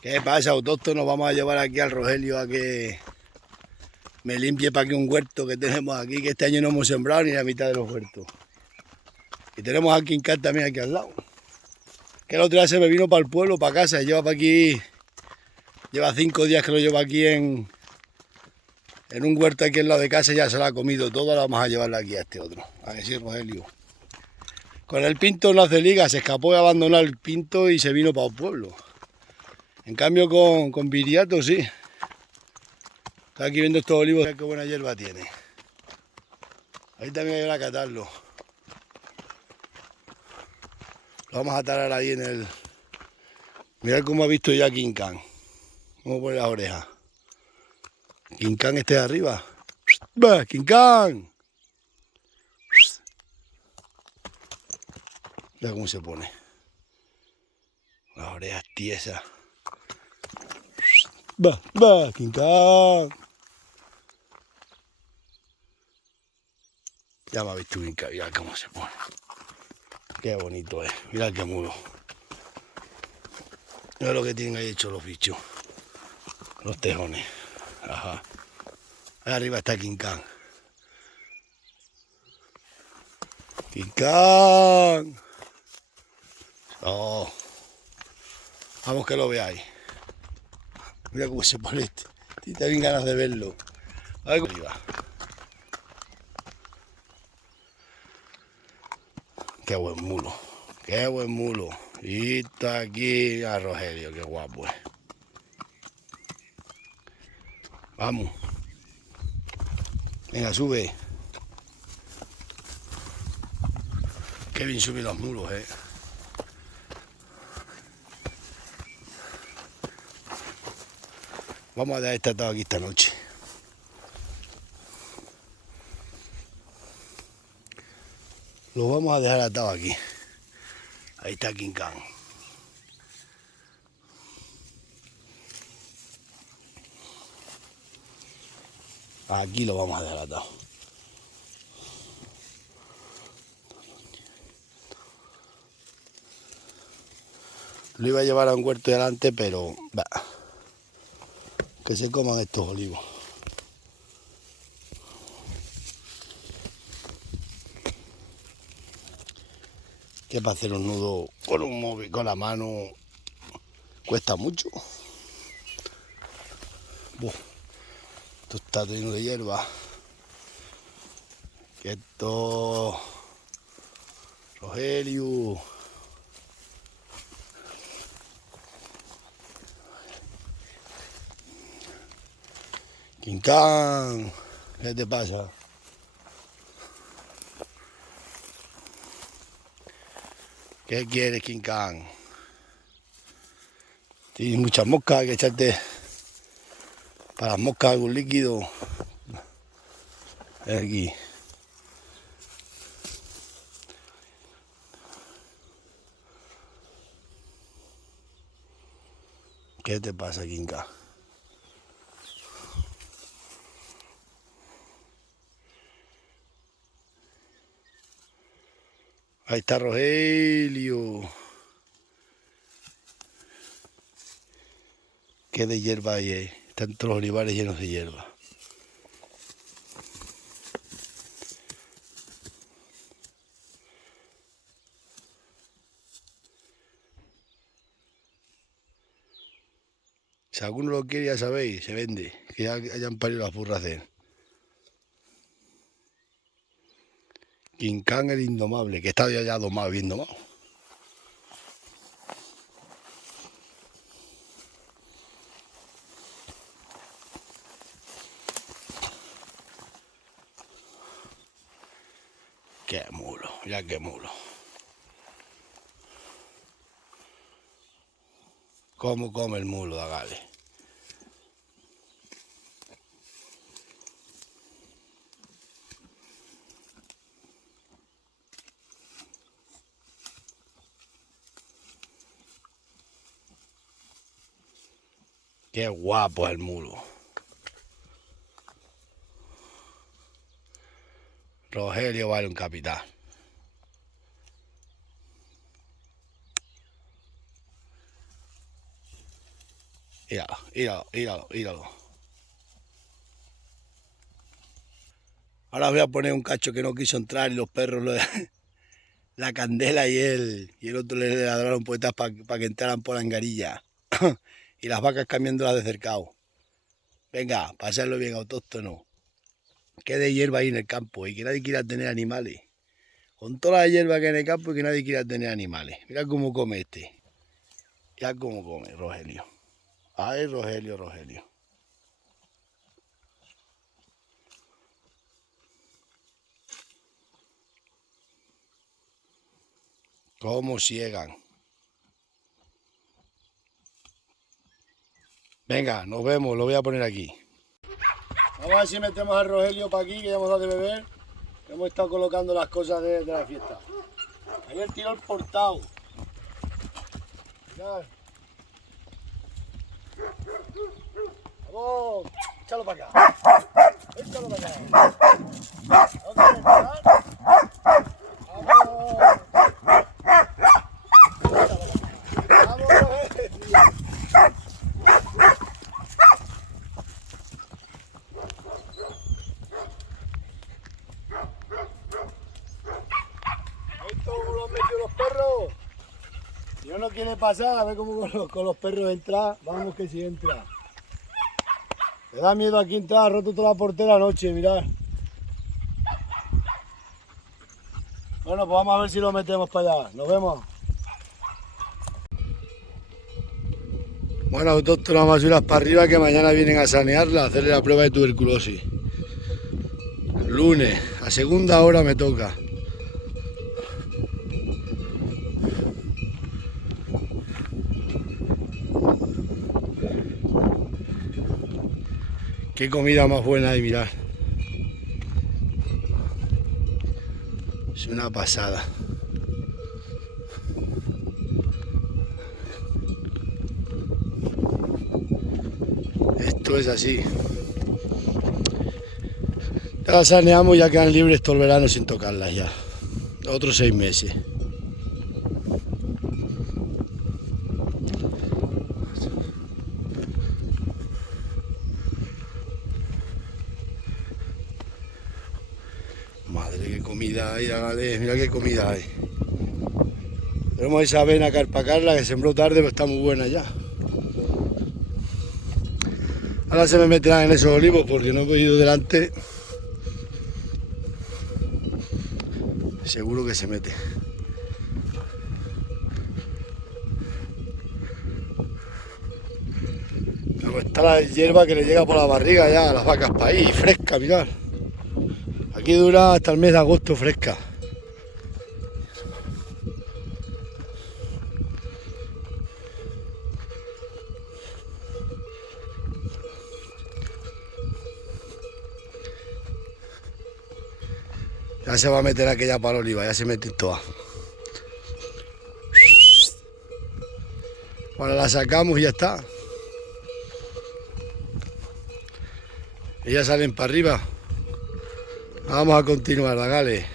¿Qué pasa, autóctonos? Vamos a llevar aquí al Rogelio a que me limpie para aquí un huerto que tenemos aquí, que este año no hemos sembrado ni la mitad de los huertos. Y tenemos a King Khan también aquí al lado. Que el otro día se me vino para el pueblo, para casa, y lleva para aquí, lleva 5 días que lo lleva aquí en un huerto aquí al lado de casa y ya se lo ha comido todo. Ahora vamos a llevarlo aquí a este otro. A ver si Rogelio. Con el pinto no hace liga, se escapó de abandonar el pinto y se vino para el pueblo. En cambio con Viriato sí. Está aquí viendo estos olivos, qué buena hierba tiene. Ahí también hay que catarlo. Lo vamos a atar ahí en el... Mirad cómo ha visto ya King Khan. Cómo pone las orejas. King Khan este de arriba. ¡Bah, King Khan! Mira cómo se pone. Las orejas tiesas. ¡Bah, bah, King Khan! Ya me ha visto King Khan. Mirad cómo se pone. Qué bonito es. Mirad qué mulo. Mira lo que tienen ahí hecho los bichos. Los tejones. Ajá. Ahí arriba está King Khan. King Khan. Oh. Vamos que lo veáis. Mira cómo se pone este. Si te dan ganas de verlo. A ver cómo arriba. Qué buen mulo. Qué buen mulo. Y está aquí a Rogelio. Qué guapo es. Vamos. Venga, sube. Qué bien suben los mulos, Vamos a dejar este atado aquí esta noche. Lo vamos a dejar atado aquí. Ahí está King Khan. Aquí lo vamos a dejar atado. Lo iba a llevar a un huerto delante, pero bah, que se coman estos olivos. Que para hacer un nudo con un móvil, con la mano, cuesta mucho. Buh, esto está lleno de hierba. Que esto... Rogelio. King Khan. ¿Qué te pasa? ¿Qué quieres, King Khan? Tienes muchas moscas, hay que echarte para las moscas algún líquido. Aquí. ¿Qué te pasa, King Khan? Ahí está Rogelio. Qué de hierba hay ahí. Están todos los olivares llenos de hierba. Si alguno lo quiere, ya sabéis, se vende. Que ya hayan parido las burras de él. King Khan el indomable, que está ya domado, bien domado. Qué mulo, ya qué mulo. ¿Cómo come el mulo de Agale? Qué guapo es el mulo. Rogelio vale un capital. Míralo, míralo, míralo, míralo. Ahora os voy a poner un cacho que no quiso entrar y los perros, la Candela y el otro le ladraron poetas para que entraran por la angarilla. Y las vacas cambiándolas de cercado. Venga, pasarlo bien, autóctono. Que de hierba ahí en el campo y que nadie quiera tener animales. Con toda la hierba que hay en el campo y que nadie quiera tener animales. Mira cómo come este. Mira cómo come Rogelio. Ay, Rogelio, Rogelio. Cómo ciegan. Venga, nos vemos, lo voy a poner aquí. Vamos a ver si metemos al Rogelio para aquí, que ya hemos dado de beber. Hemos estado colocando las cosas de la fiesta. Ahí el tiro el portado. Mirad. Vamos, échalo para acá. Échalo para acá. ¿No quieres entrar? Vamos. Vamos, Rogelio. Los perros. Si no quiere pasar, a ver cómo con los perros entra. Vamos que si entra. Le da miedo aquí entrar, ha roto toda la portera anoche, mirad. Bueno, pues vamos a ver si lo metemos para allá. Nos vemos. Bueno, autóctonas basuras para arriba que mañana vienen a sanearla, a hacerle la prueba de tuberculosis. Lunes, a segunda hora me toca. Qué comida más buena hay, mirad. Es una pasada. Esto es así. Ya las saneamos, ya quedan libres todo el verano sin tocarlas ya. Otros 6 meses. Madre, qué comida hay, Agales, mira qué comida hay. Tenemos esa avena carpacarla que sembró tarde, pero está muy buena ya. Ahora se me meterán en esos olivos porque no he ido delante. Seguro que se mete. Luego está la hierba que le llega por la barriga ya a las vacas para ahí, fresca, mirad. Aquí dura hasta el mes de agosto fresca. Ya se va a meter aquella para oliva, ya se mete toda. Bueno, la sacamos y ya está. Ellas salen para arriba. Vamos a continuar, Dagales.